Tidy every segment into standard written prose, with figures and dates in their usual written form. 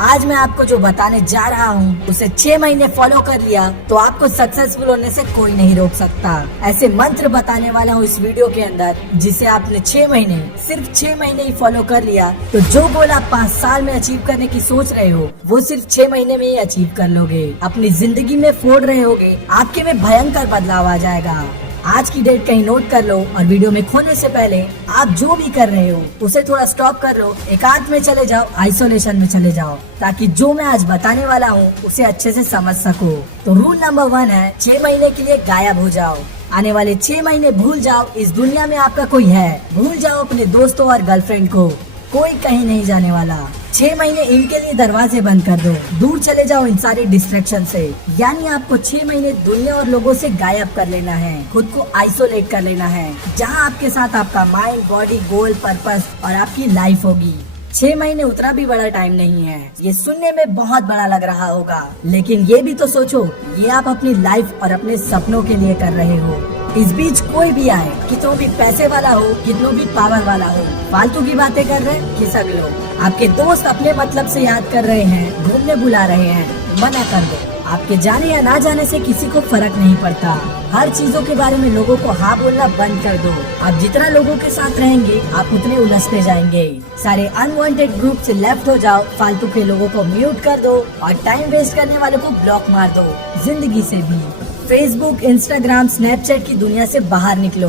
आज मैं आपको जो बताने जा रहा हूँ उसे 6 महीने फॉलो कर लिया तो आपको सक्सेसफुल होने से कोई नहीं रोक सकता। ऐसे मंत्र बताने वाला हूँ इस वीडियो के अंदर जिसे आपने 6 महीने सिर्फ 6 महीने ही फॉलो कर लिया तो जो गोल आप 5 साल में अचीव करने की सोच रहे हो वो सिर्फ 6 महीने में ही अचीव कर लोगे। अपनी जिंदगी में फोड़ रहे होगे, आपके में भयंकर बदलाव आ जाएगा। आज की डेट कहीं नोट कर लो और वीडियो में खोलने से पहले आप जो भी कर रहे हो उसे थोड़ा स्टॉप कर लो, एकांत में चले जाओ, आइसोलेशन में चले जाओ ताकि जो मैं आज बताने वाला हूँ उसे अच्छे से समझ सको। तो रूल नंबर 1 है 6 महीने के लिए गायब हो जाओ। आने वाले 6 महीने भूल जाओ इस दुनिया में आपका कोई है, भूल जाओ अपने दोस्तों और गर्लफ्रेंड को, कोई कहीं नहीं जाने वाला। 6 महीने इनके लिए दरवाजे बंद कर दो, दूर चले जाओ इन सारे डिस्ट्रैक्शन से। यानी आपको 6 महीने दुनिया और लोगों से गायब कर लेना है, खुद को आइसोलेट कर लेना है, जहां आपके साथ आपका माइंड, बॉडी, गोल, पर्पस और आपकी लाइफ होगी। 6 महीने उतना भी बड़ा टाइम नहीं है। ये सुनने में बहुत बड़ा लग रहा होगा, लेकिन ये भी तो सोचो, ये आप अपनी लाइफ और अपने सपनों के लिए कर रहे हो। इस बीच कोई भी आए, कितनों भी पैसे वाला हो, कितनों भी पावर वाला हो, फालतू की बातें कर रहे हैं, खिसक लो। आपके दोस्त अपने मतलब से याद कर रहे हैं, घूमने बुला रहे हैं, मना कर दो। आपके जाने या ना जाने से किसी को फर्क नहीं पड़ता। हर चीजों के बारे में लोगों को हाँ बोलना बंद कर दो। आप जितना लोगों के साथ रहेंगे आप उतने उलझते जाएंगे। सारे अनवांटेड ग्रुप से लेफ्ट हो जाओ, फालतू के लोगों को म्यूट कर दो और टाइम वेस्ट करने वालों को ब्लॉक मार दो। जिंदगी से भी फेसबुक, इंस्टाग्राम, स्नैपचैट की दुनिया से बाहर निकलो।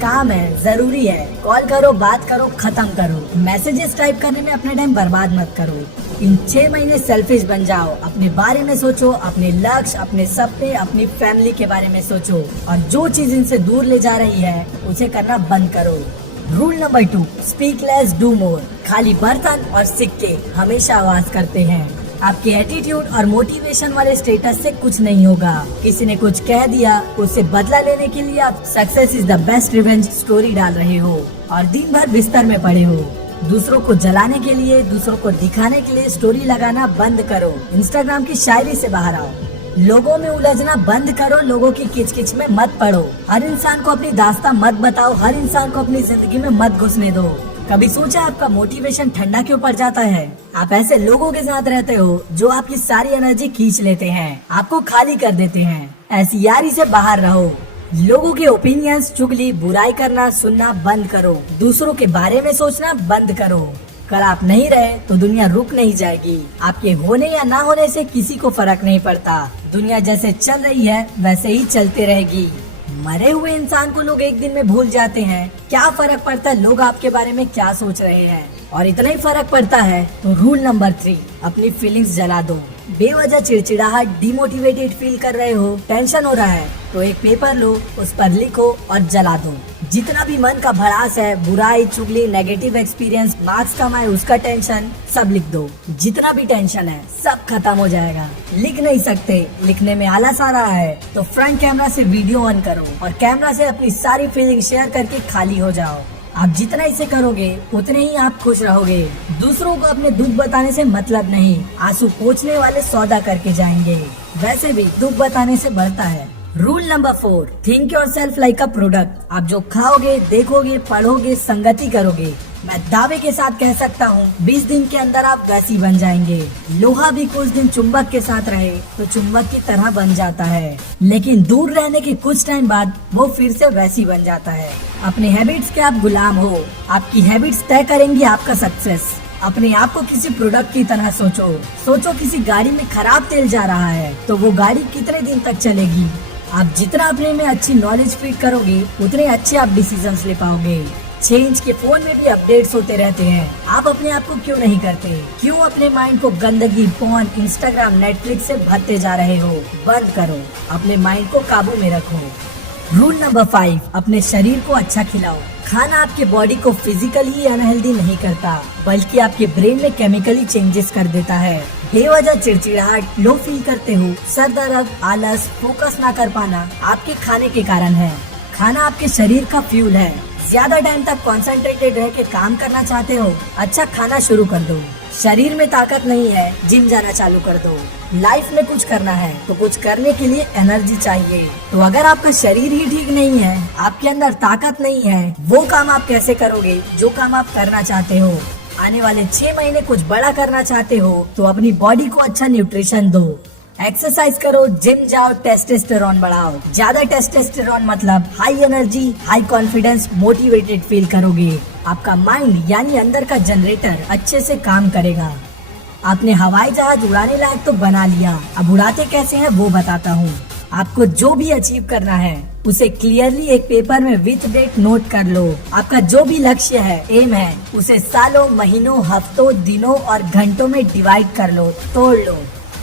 काम है, जरूरी है, कॉल करो, बात करो, खत्म करो। मैसेजेस टाइप करने में अपना टाइम बर्बाद मत करो। इन 6 महीने सेल्फिश बन जाओ, अपने बारे में सोचो, अपने लक्ष्य, अपने सपने, अपनी फैमिली के बारे में सोचो और जो चीज इनसे दूर ले जा रही है उसे करना बंद करो। Rule number 2, speak less do more. खाली बर्तन और सिक्के हमेशा आवाज करते हैं। आपके एटीट्यूड और मोटिवेशन वाले स्टेटस से कुछ नहीं होगा। किसी ने कुछ कह दिया, उससे बदला लेने के लिए आप success is the best revenge story डाल रहे हो और दिन भर बिस्तर में पड़े हो। दूसरों को जलाने के लिए, दूसरों को दिखाने के लिए स्टोरी लगाना बंद करो। इंस्टाग्राम की शायरी से बाहर आओ। लोगों में उलझना बंद करो, लोगों की किचकिच में मत पड़ो। हर इंसान को अपनी दास्तां मत बताओ, हर इंसान को अपनी जिंदगी में मत घुसने दो। कभी सोचा आपका मोटिवेशन ठंडा क्यों पड़ जाता है? आप ऐसे लोगों के साथ रहते हो जो आपकी सारी एनर्जी खींच लेते हैं, आपको खाली कर देते हैं। ऐसी यारी से बाहर रहो। लोगों के ओपिनियंस, चुगली, बुराई करना, सुनना बंद करो। दूसरों के बारे में सोचना बंद करो। कल आप नहीं रहे तो दुनिया रुक नहीं जाएगी। आपके होने या ना होने से किसी को फर्क नहीं पड़ता। दुनिया जैसे चल रही है वैसे ही चलते रहेगी। मरे हुए इंसान को लोग एक दिन में भूल जाते हैं, क्या फर्क पड़ता है लोग आपके बारे में क्या सोच रहे हैं। और इतना ही फर्क पड़ता है तो रूल नंबर 3, अपनी फीलिंग्स जला दो। बेवजह चिड़चिड़ाहट, डिमोटिवेटेड फील कर रहे हो, टेंशन हो रहा है तो एक पेपर लो, उस पर लिखो और जला दो। जितना भी मन का भड़ास है, बुराई, चुगली, नेगेटिव एक्सपीरियंस, मार्क्स कम आए उसका टेंशन, सब लिख दो। जितना भी टेंशन है सब खत्म हो जाएगा। लिख नहीं सकते, लिखने में आलस आ रहा है तो फ्रंट कैमरा से वीडियो ऑन करो और कैमरा से अपनी सारी फीलिंग शेयर करके खाली हो जाओ। आप जितना इसे करोगे उतने ही आप खुश रहोगे। दूसरों को अपने दुख बताने से मतलब नहीं, आंसू पोंछने वाले सौदा करके जाएंगे। वैसे भी दुख बताने से बढ़ता है। Rule number 4, think yourself like a product. आप जो खाओगे, देखोगे, पढ़ोगे, संगति करोगे, मैं दावे के साथ कह सकता हूँ 20 दिन के अंदर आप वैसी बन जाएंगे। लोहा भी कुछ दिन चुंबक के साथ रहे तो चुंबक की तरह बन जाता है, लेकिन दूर रहने के कुछ टाइम बाद वो फिर से वैसी बन जाता है। अपने हैबिट्स के आप गुलाम हो। आपकी हैबिट्स तय करेंगी आपका सक्सेस। अपने आप को किसी प्रोडक्ट की तरह सोचो किसी गाड़ी में खराब तेल जा रहा है तो वो गाड़ी कितने दिन तक चलेगी। आप जितना अपने में अच्छी नॉलेज फीड करोगे उतने अच्छे आप डिसीजंस ले पाओगे। 6 इंच के फोन में भी अपडेट्स होते रहते हैं, आप अपने आप को क्यों नहीं करते? क्यों अपने माइंड को गंदगी, फोन, इंस्टाग्राम, नेटफ्लिक्स से भरते जा रहे हो? बंद करो, अपने माइंड को काबू में रखो। रूल नंबर 5, अपने शरीर को अच्छा खिलाओ। खाना आपके बॉडी को फिजिकली अनहेल्दी नहीं करता, बल्कि आपके ब्रेन में केमिकली चेंजेस कर देता है। बेवजह चिड़चिड़ाहट, लो फील करते हो, सर दर्द, आलस, फोकस ना कर पाना आपके खाने के कारण है। खाना आपके शरीर का फ्यूल है। ज्यादा टाइम तक कॉन्सेंट्रेटेड रह के काम करना चाहते हो, अच्छा खाना शुरू कर दो। शरीर में ताकत नहीं है, जिम जाना चालू कर दो। लाइफ में कुछ करना है तो कुछ करने के लिए एनर्जी चाहिए। तो अगर आपका शरीर ही ठीक नहीं है, आपके अंदर ताकत नहीं है, वो काम आप कैसे करोगे जो काम आप करना चाहते हो? आने वाले 6 महीने कुछ बड़ा करना चाहते हो तो अपनी बॉडी को अच्छा न्यूट्रिशन दो, एक्सरसाइज करो, जिम जाओ, टेस्टोस्टेरोन बढ़ाओ। ज्यादा टेस्टोस्टेरोन मतलब high energy, high confidence, motivated feel करोगे। आपका माइंड यानी अंदर का जनरेटर अच्छे से काम करेगा। आपने हवाई जहाज उड़ाने लायक तो बना लिया, अब उड़ाते कैसे हैं वो बताता हूँ। आपको जो भी अचीव करना है उसे क्लियरली एक पेपर में विथ डेट नोट कर लो। आपका जो भी लक्ष्य है, एम है, उसे सालों, महीनों, हफ्तों, दिनों और घंटों में डिवाइड कर लो, तोड़ लो।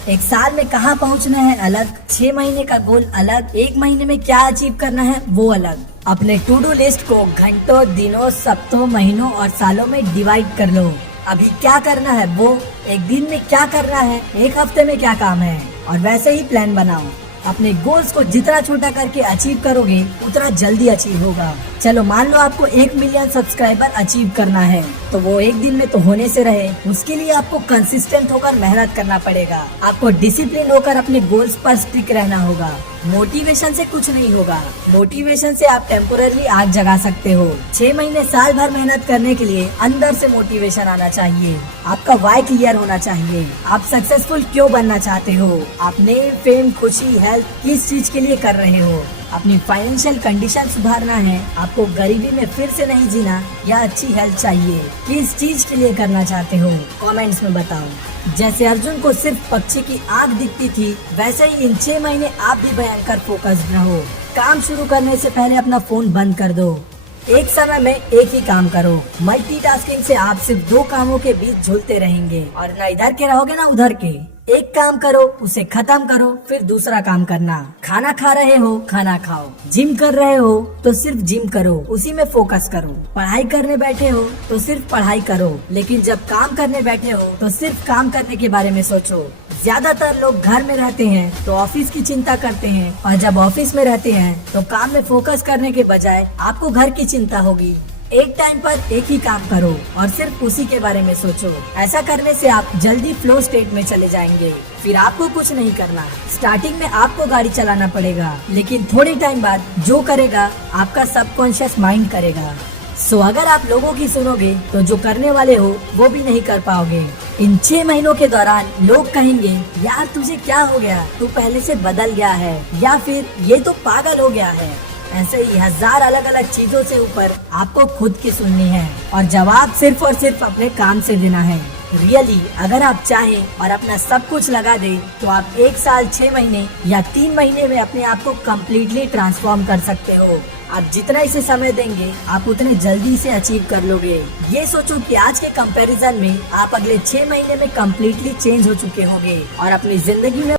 एक साल में कहाँ पहुँचना है अलग, 6 महीने का गोल अलग, 1 महीने में क्या अचीव करना है वो अलग। अपने टू डू लिस्ट को घंटों, दिनों, सप्ताहों, महीनों और सालों में डिवाइड कर लो। अभी क्या करना है वो, एक दिन में क्या करना है, एक हफ्ते में क्या काम है, और वैसे ही प्लान बनाओ। अपने गोल्स को जितना छोटा करके अचीव करोगे उतना जल्दी अचीव होगा। चलो मान लो आपको 1 मिलियन सब्सक्राइबर अचीव करना है, तो वो एक दिन में तो होने से रहे, उसके लिए आपको कंसिस्टेंट होकर मेहनत करना पड़ेगा। आपको डिसिप्लिन होकर अपने गोल्स पर स्टिक रहना होगा। मोटिवेशन से कुछ नहीं होगा, मोटिवेशन से आप टेम्पोररी आग जगा सकते हो। 6 महीने, साल भर मेहनत करने के लिए अंदर से मोटिवेशन आना चाहिए। आपका वाई क्लियर होना चाहिए। आप सक्सेसफुल क्यों बनना चाहते हो, आप नेम, फेम, खुशी, हेल्थ किस चीज के लिए कर रहे हो। अपनी फाइनेंशियल कंडीशन सुधारना है, आपको गरीबी में फिर से नहीं जीना, या अच्छी हेल्थ चाहिए, किस चीज के लिए करना चाहते हो कमेंट्स में बताओ। जैसे अर्जुन को सिर्फ पक्षी की आंख दिखती थी, वैसे ही इन 6 महीने आप भी भयंकर फोकस्ड रहो। काम शुरू करने से पहले अपना फोन बंद कर दो। एक समय में एक ही काम करो। मल्टीटास्किंग से आप सिर्फ 2 कामों के बीच झूलते रहेंगे और न इधर के रहोगे ना उधर के। एक काम करो, उसे खत्म करो, फिर दूसरा काम करना। खाना खा रहे हो, खाना खाओ। जिम कर रहे हो तो सिर्फ जिम करो, उसी में फोकस करो। पढ़ाई करने बैठे हो तो सिर्फ पढ़ाई करो, लेकिन जब काम करने बैठे हो तो सिर्फ काम करने के बारे में सोचो। ज्यादातर लोग घर में रहते हैं तो ऑफिस की चिंता करते हैं, और जब ऑफिस में रहते हैं तो काम में फोकस करने के बजाय आपको घर की चिंता होगी। एक टाइम पर एक ही काम करो और सिर्फ उसी के बारे में सोचो। ऐसा करने से आप जल्दी फ्लो स्टेट में चले जाएंगे। फिर आपको कुछ नहीं करना। स्टार्टिंग में आपको गाड़ी चलाना पड़ेगा, लेकिन थोड़े टाइम बाद जो करेगा आपका सबकॉन्शियस माइंड करेगा। सो अगर आप लोगों की सुनोगे तो जो करने वाले हो वो भी नहीं कर पाओगे। इन 6 महीनों के दौरान लोग कहेंगे, यार तुझे क्या हो गया, तू पहले से बदल गया है, या फिर ये तो पागल हो गया है। ऐसे ही 1000 अलग अलग चीजों से ऊपर आपको खुद की सुननी है, और जवाब सिर्फ और सिर्फ अपने काम से देना है। रियली अगर आप चाहें और अपना सब कुछ लगा दे तो आप 1 साल, 6 महीने या 3 महीने में अपने आप को कम्प्लीटली ट्रांसफॉर्म कर सकते हो। आप जितना इसे समय देंगे आप उतने जल्दी इसे अचीव कर लोगे। ये सोचो कि आज के कंपैरिजन में आप अगले 6 महीने में कम्प्लीटली चेंज हो चुके होंगे और अपनी जिंदगी में